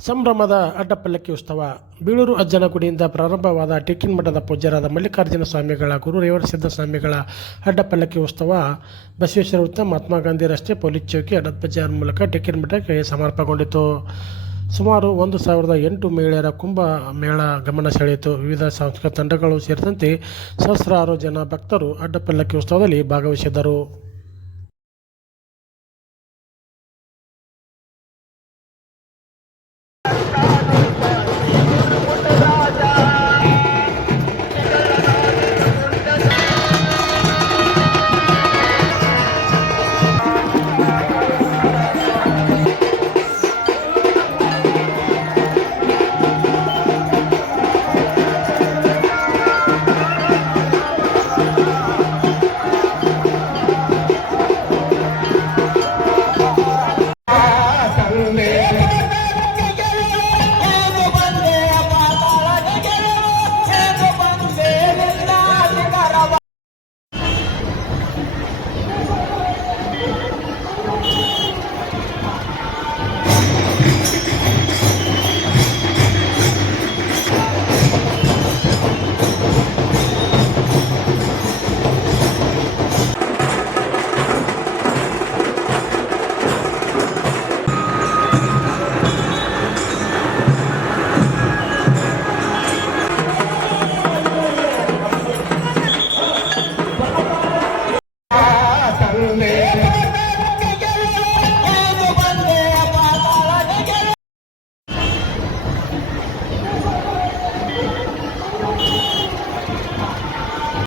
ಸಂಭ್ರಮದ ಅಡ್ಡಪಲ್ಲಕ್ಕಿ ಉತ್ಸವ. ಬೀಳೂರು ಅಜ್ಜನ ಗುಡಿಯಿಂದ ಪ್ರಾರಂಭವಾದ ಟಿಕ್ಕಿನ ಮಠದ ಪೂಜ್ಯರಾದ ಮಲ್ಲಿಕಾರ್ಜುನ ಸ್ವಾಮಿಗಳ, ಗುರು ರೇವಣಸಿದ್ಧ ಸ್ವಾಮಿಗಳ ಅಡ್ಡಪಲ್ಲಕ್ಕಿ ಉತ್ಸವ. ಬಸವೇಶ್ವರ ವೃತ್ತ ಮಹಾತ್ಮ ಗಾಂಧಿ ರಸ್ತೆ ಪೊಲೀಸ್ ಚೌಕಿ ಅಡ್ಡದ ಬಜಾರ್ ಮೂಲಕ ಟಿಕ್ಕಿನ ಮಠಕ್ಕೆ ಸಮರ್ಪಗೊಂಡಿತು. ಸುಮಾರು ಒಂದು ಸಾವಿರದ ಎಂಟು ಮಹಿಳೆಯರ ಕುಂಭ ಮೇಳ ಗಮನ ಸೆಳೆಯಿತು. ವಿವಿಧ ಸಾಂಸ್ಕೃತಿಕ ತಂಡಗಳು ಸೇರಿದಂತೆ ಸಹಸ್ರಾರು ಜನ ಭಕ್ತರು ಅಡ್ಡಪಲ್ಲಕ್ಕಿ ಉತ್ಸವದಲ್ಲಿ ಭಾಗವಹಿಸಿದ್ದರು.